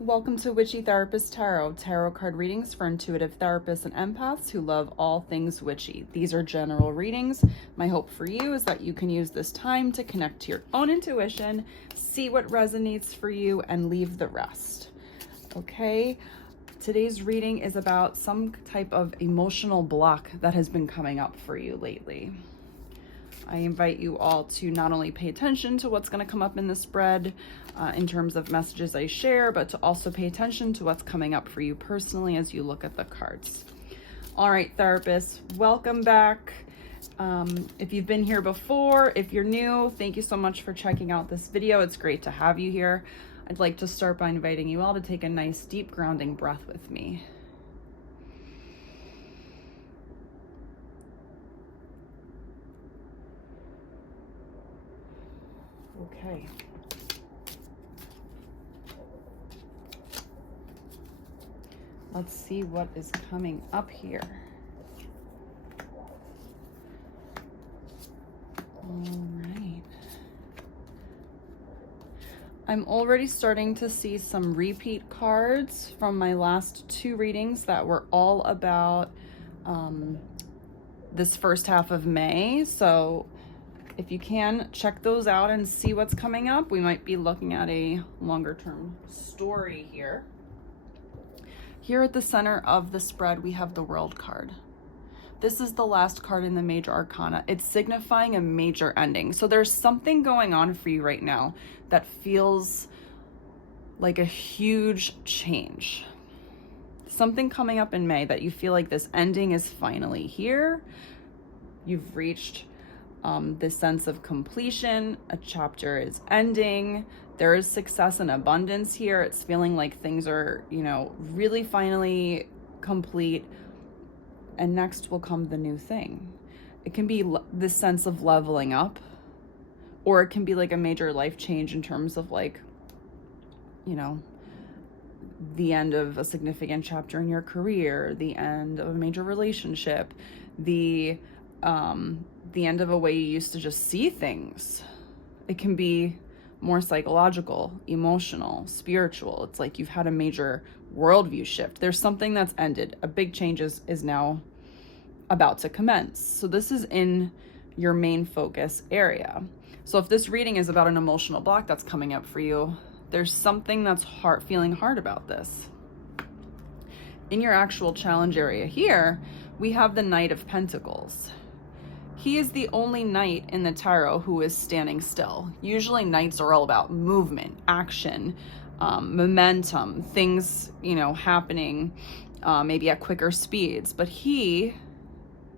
Welcome to Witchy Therapist Tarot, tarot card readings for intuitive therapists and empaths who love all things witchy. These are general readings. My hope for you is that you can use this time to connect to your own intuition, see what resonates for you, and leave the rest. Okay, today's reading is about some type of emotional block that has been coming up for you lately. I invite you all to not only pay attention to what's going to come up in the spread in terms of messages I share, but to also pay attention to what's coming up for you personally as you look at the cards. All right, therapists, welcome back. If you've been here before, if you're new, thank you so much for checking out this video. It's great to have you here. I'd like to start by inviting you all to take a nice deep grounding breath with me. Okay. Let's see what is coming up here. All right. I'm already starting to see some repeat cards from my last two readings that were all about this first half of May. So if you can, check those out and see what's coming up. We might be looking at a longer term story here. Here at the center of the spread, we have the World card. This is the last card in the major arcana. It's signifying a major ending. So there's something going on for you right now that feels like a huge change. Something coming up in May that you feel like this ending is finally here. You've reached this sense of completion. A chapter is ending. There is success and abundance here. It's feeling like things are, really finally complete. And next will come the new thing. It can be this sense of leveling up, or it can be like a major life change in terms of like, the end of a significant chapter in your career, the end of a major relationship, the end of a way you used to just see things. It can be more psychological, emotional, spiritual. It's like you've had a major worldview shift. There's something that's ended. A big change is now about to commence. So this is in your main focus area. So if this reading is about an emotional block that's coming up for you, there's something that's feeling hard about this. In your actual challenge area here, we have the Knight of Pentacles. He is the only knight in the tarot who is standing still. Usually knights are all about movement, action, momentum, things, happening maybe at quicker speeds. But he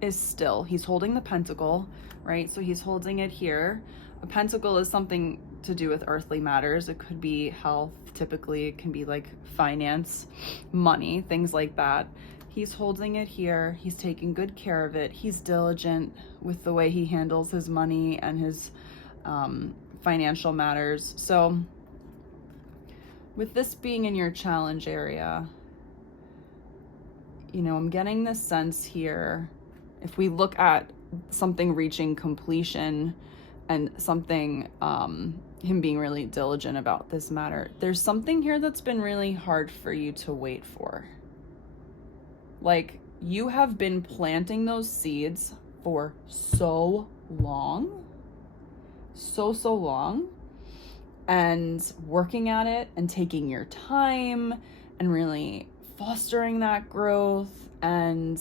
is still. He's holding the pentacle, right? So he's holding it here. A pentacle is something to do with earthly matters. It could be health. Typically, it can be like finance, money, things like that. He's holding it here. He's taking good care of it. He's diligent with the way he handles his money and his financial matters. So with this being in your challenge area, I'm getting this sense here. If we look at something reaching completion and something, him being really diligent about this matter, there's something here that's been really hard for you to wait for. Like, you have been planting those seeds for so long, so long, and working at it and taking your time and really fostering that growth. And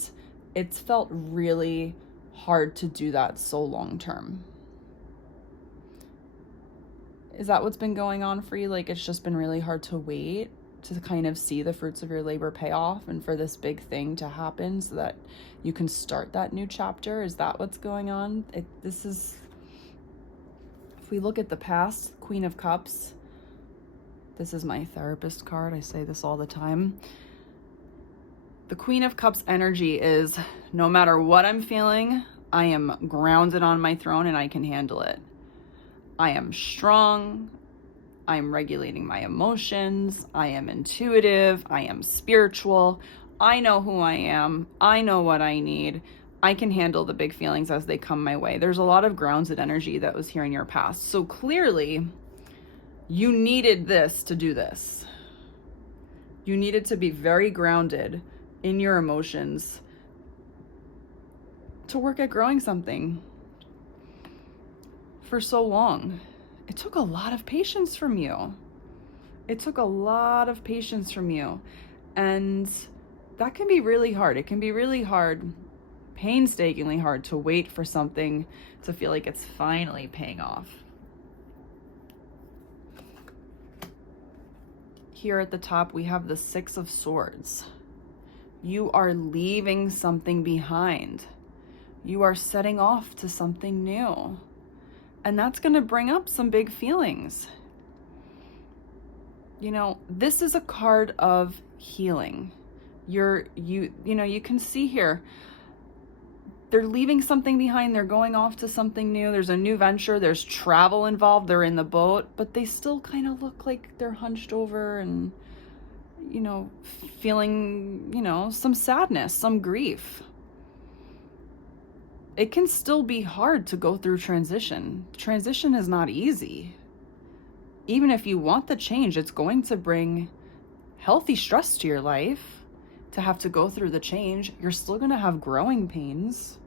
it's felt really hard to do that so long term. Is that what's been going on for you? Like, it's just been really hard to wait to kind of see the fruits of your labor pay off and for this big thing to happen so that you can start that new chapter? Is that what's going on? If we look at the past, Queen of Cups, this is my therapist card. I say this all the time. The Queen of Cups energy is, no matter what I'm feeling, I am grounded on my throne and I can handle it. I am strong. I'm regulating my emotions. I am intuitive. I am spiritual. I know who I am. I know what I need. I can handle the big feelings as they come my way. There's a lot of grounded energy that was here in your past. So clearly, you needed this to do this. You needed to be very grounded in your emotions to work at growing something for so long. It took a lot of patience from you. It took a lot of patience from you. And that can be really hard. It can be really hard, painstakingly hard, to wait for something to feel like it's finally paying off. Here at the top, we have the Six of Swords. You are leaving something behind. You are setting off to something new. And that's going to bring up some big feelings. You know, this is a card of healing. You can see here, they're leaving something behind. They're going off to something new. There's a new venture. There's travel involved. They're in the boat, but they still kind of look like they're hunched over and, feeling, some sadness, some grief. It can still be hard to go through transition. Transition is not easy. Even if you want the change, it's going to bring healthy stress to your life to have to go through the change. You're still going to have growing pains.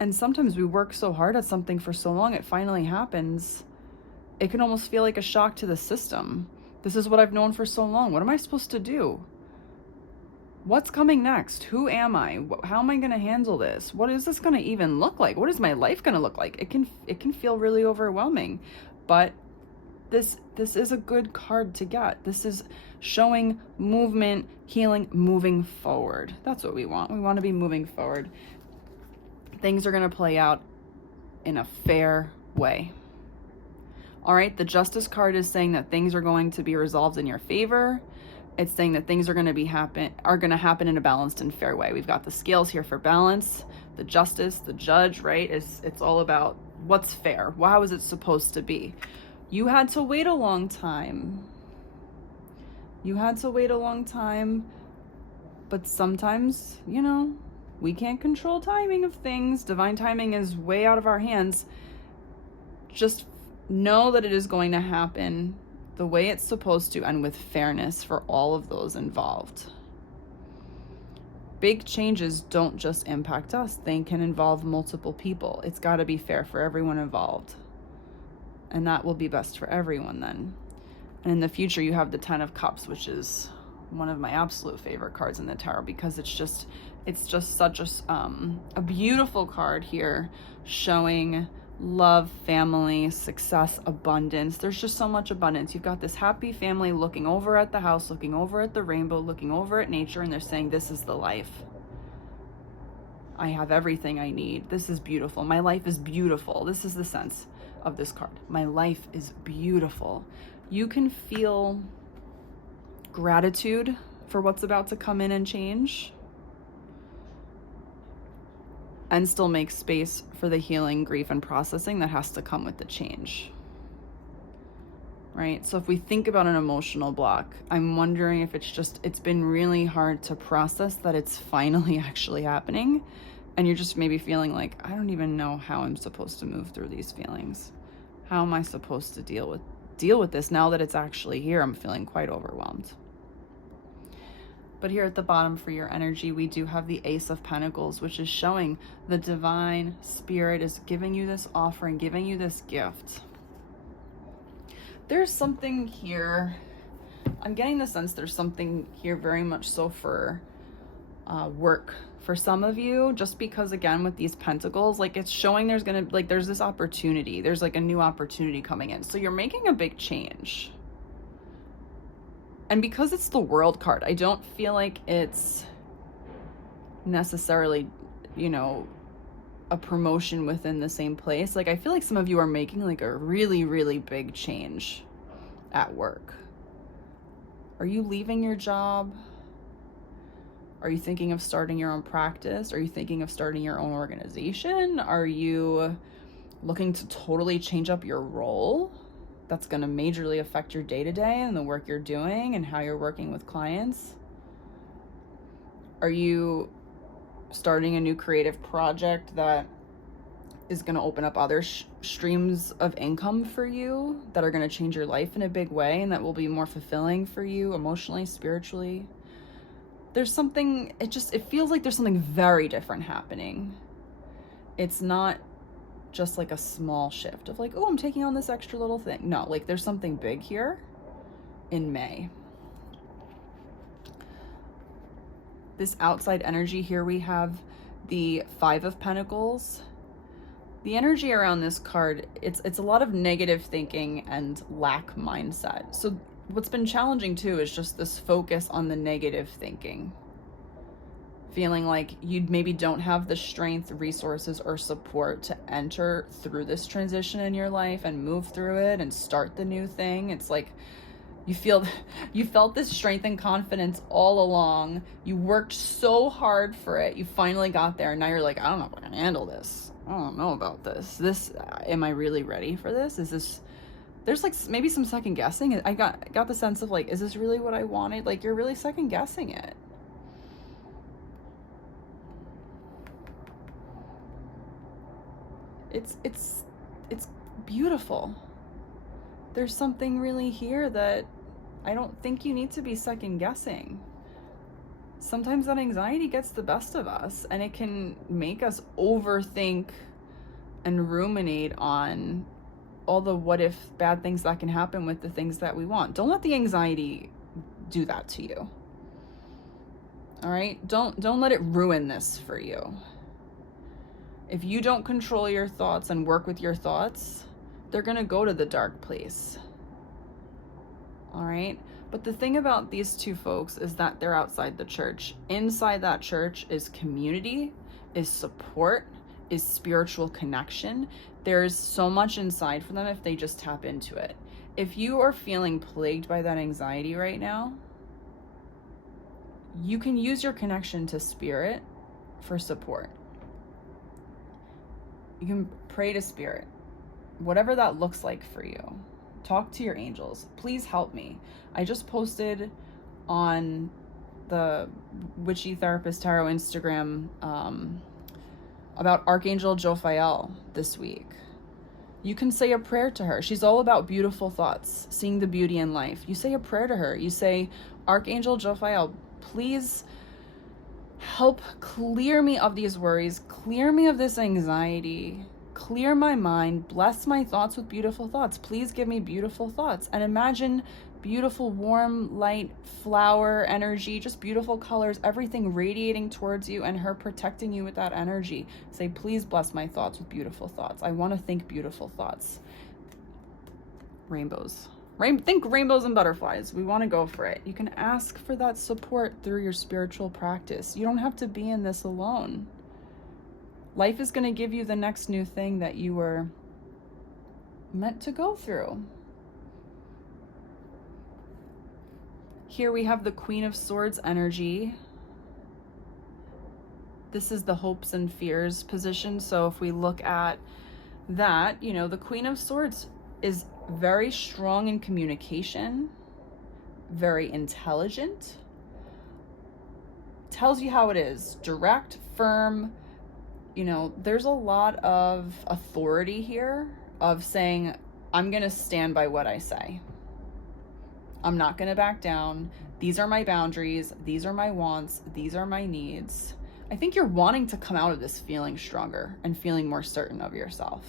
And sometimes we work so hard at something for so long, it finally happens. It can almost feel like a shock to the system. This is what I've known for so long. What am I supposed to do? What's coming next? Who am I? How am I going to handle this? What is this going to even look like? What is my life going to look like? It can feel really overwhelming, but this is a good card to get. This is showing movement, healing, moving forward. That's what we want. We want to be moving forward. Things are going to play out in a fair way. All right, the Justice card is saying that things are going to be resolved in your favor. It's saying that things are going to happen in a balanced and fair way. We've got the scales here for balance, the Justice, the Judge, right? It's all about what's fair. How is it supposed to be? You had to wait a long time. But sometimes, we can't control timing of things. Divine timing is way out of our hands. Just know that it is going to happen the way it's supposed to, and with fairness for all of those involved. Big changes don't just impact us. They can involve multiple people. It's got to be fair for everyone involved. And that will be best for everyone then. And in the future, you have the Ten of Cups, which is one of my absolute favorite cards in the tarot, because it's just such a beautiful card here, showing love, family, success, abundance. There's just so much abundance. You've got this happy family looking over at the house, looking over at the rainbow, looking over at nature, and they're saying, this is the life. I have everything I need. This is beautiful. My life is beautiful. This is the sense of this card. My life is beautiful. You can feel gratitude for what's about to come in and change, and still make space for the healing, grief, and processing that has to come with the change. Right? So if we think about an emotional block, I'm wondering if it's been really hard to process that it's finally actually happening, and you're just maybe feeling like, I don't even know how I'm supposed to move through these feelings. How am I supposed to deal with this now that it's actually here? I'm feeling quite overwhelmed. But here at the bottom for your energy, we do have the Ace of Pentacles, which is showing the divine spirit is giving you this offering, giving you this gift. There's something here. I'm getting the sense there's something here very much so for work for some of you, just because, again, with these pentacles, like, it's showing there's this opportunity. There's like a new opportunity coming in. So you're making a big change. And because it's the World card, I don't feel like it's necessarily, a promotion within the same place. Like, I feel like some of you are making like a really, really big change at work. Are you leaving your job? Are you thinking of starting your own practice? Are you thinking of starting your own organization? Are you looking to totally change up your role? That's going to majorly affect your day-to-day and the work you're doing and how you're working with clients. Are you starting a new creative project that is going to open up other streams of income for you that are going to change your life in a big way and that will be more fulfilling for you emotionally, spiritually. There's something, it feels like there's something very different happening. It's not just like a small shift of like, oh, I'm taking on this extra little thing. No, like there's something big here in May. This outside energy here, we have the Five of Pentacles. The energy around this card, it's a lot of negative thinking and lack mindset. So what's been challenging too is just this focus on the negative thinking. Feeling like you maybe don't have the strength, resources, or support to enter through this transition in your life and move through it and start the new thing. It's like you felt this strength and confidence all along. You worked so hard for it. You finally got there, and now you're like, I don't know if I can handle this. I don't know about this. Am I really ready for this? Is this, there's like maybe some second guessing. I got the sense of like, is this really what I wanted? Like you're really second guessing it. It's beautiful. There's something really here that I don't think you need to be second guessing. Sometimes that anxiety gets the best of us, and it can make us overthink and ruminate on all the what if bad things that can happen with the things that we want. Don't let the anxiety do that to you. All right? Don't let it ruin this for you. If you don't control your thoughts and work with your thoughts, they're going to go to the dark place. All right? But the thing about these two folks is that they're outside the church. Inside that church is community, is support, is spiritual connection. There's so much inside for them if they just tap into it. If you are feeling plagued by that anxiety right now, you can use your connection to spirit for support. You can pray to spirit, whatever that looks like for you. Talk to your angels. Please help me. I just posted on the Witchy Therapist Tarot Instagram about Archangel Jophiel this week. You can say a prayer to her. She's all about beautiful thoughts, seeing the beauty in life. You say a prayer to her. You say, Archangel Jophiel, please help clear me of these worries, clear me of this anxiety, clear my mind, bless my thoughts with beautiful thoughts. Please give me beautiful thoughts. And imagine beautiful, warm, light, flower energy, just beautiful colors, everything radiating towards you and her protecting you with that energy. Say, please bless my thoughts with beautiful thoughts. I want to think beautiful thoughts. Rainbows. Think rainbows and butterflies. We want to go for it. You can ask for that support through your spiritual practice. You don't have to be in this alone. Life is going to give you the next new thing that you were meant to go through. Here we have the Queen of Swords energy. This is the hopes and fears position. So if we look at that, the Queen of Swords is very strong in communication, very intelligent, tells you how it is, direct, firm. There's a lot of authority here of saying, I'm going to stand by what I say. I'm not going to back down. These are my boundaries. These are my wants. These are my needs. I think you're wanting to come out of this feeling stronger and feeling more certain of yourself.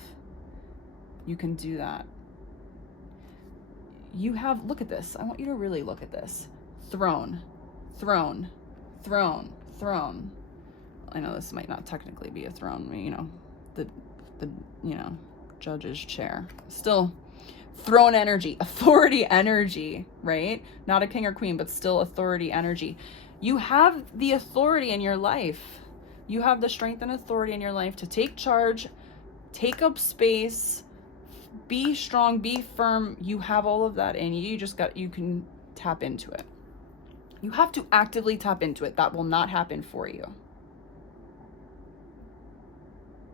You can do that. You have, look at this. I want you to really look at this. Throne, throne, throne, throne. I know this might not technically be a throne, the judge's chair. Still throne energy, authority energy, right? Not a king or queen, but still authority energy. You have the authority in your life. You have the strength and authority in your life to take charge, take up space, be strong, be firm. You have all of that in you. You can tap into it. You have to actively tap into it. That will not happen for you.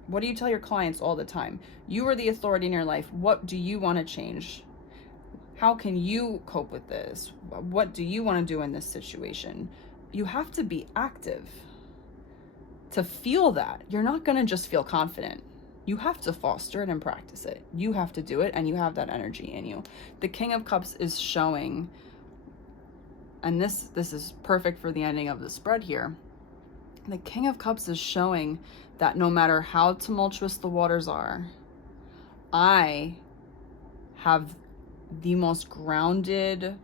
What do you tell your clients all the time? You are the authority in your life. What do you want to change? How can you cope with this? What do you want to do in this situation? You have to be active to feel that. You're not going to just feel confident. You have to foster it and practice it. You have to do it, and you have that energy in you. The King of Cups is showing, and this is perfect for the ending of the spread here. The King of Cups is showing that no matter how tumultuous the waters are, I have the most grounded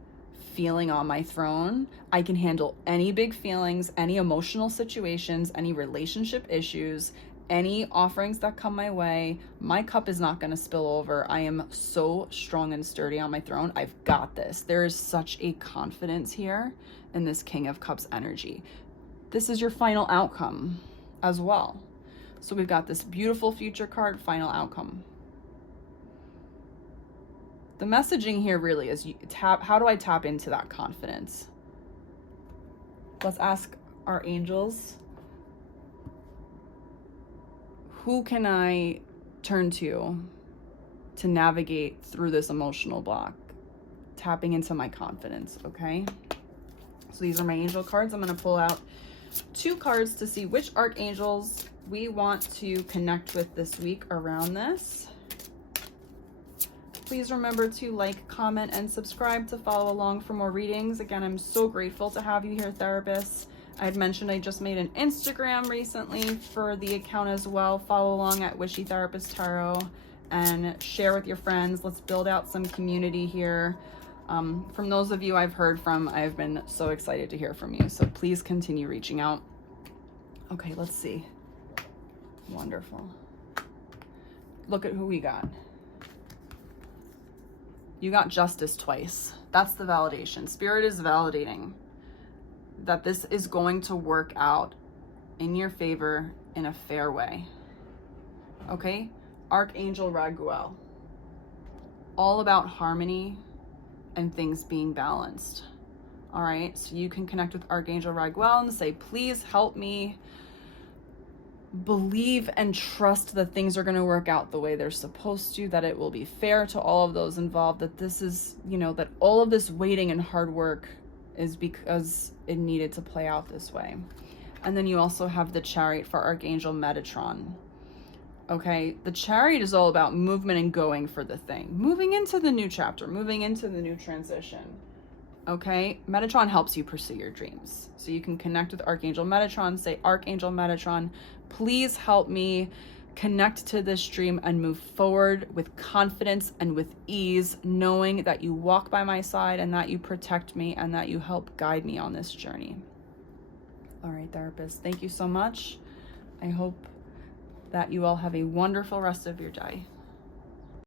feeling on my throne. I can handle any big feelings, any emotional situations, any relationship issues, any offerings that come my way. My cup is not going to spill over. I am so strong and sturdy on my throne. I've got this. There is such a confidence here in this King of Cups energy. This is your final outcome as well. So we've got this beautiful future card, final outcome. The messaging here really is how do I tap into that confidence? Let's ask our angels, who can I turn to navigate through this emotional block? Tapping into my confidence, okay? So these are my angel cards. I'm going to pull out 2 cards to see which archangels we want to connect with this week around this. Please remember to like, comment, and subscribe to follow along for more readings. Again, I'm so grateful to have you here, therapists. I had mentioned I just made an Instagram recently for the account as well. Follow along at Witchy Therapist Tarot and share with your friends. Let's build out some community here. From those of you I've heard from, I've been so excited to hear from you. So please continue reaching out. Okay, let's see. Wonderful. Look at who we got. You got justice twice. That's the validation. Spirit is validating that this is going to work out in your favor in a fair way. Okay? Archangel Raguel. All about harmony and things being balanced. All right? So you can connect with Archangel Raguel and say, please help me believe and trust that things are going to work out the way they're supposed to, that it will be fair to all of those involved, that this is, that all of this waiting and hard work is because it needed to play out this way. And then you also have the Chariot for Archangel Metatron. Okay, the Chariot is all about movement and going for the thing, moving into the new chapter, moving into the new transition. Okay, Metatron helps you pursue your dreams. So you can connect with Archangel Metatron, say, Archangel Metatron, please help me connect to this dream and move forward with confidence and with ease, knowing that you walk by my side and that you protect me and that you help guide me on this journey. All right, therapists, thank you so much. I hope that you all have a wonderful rest of your day.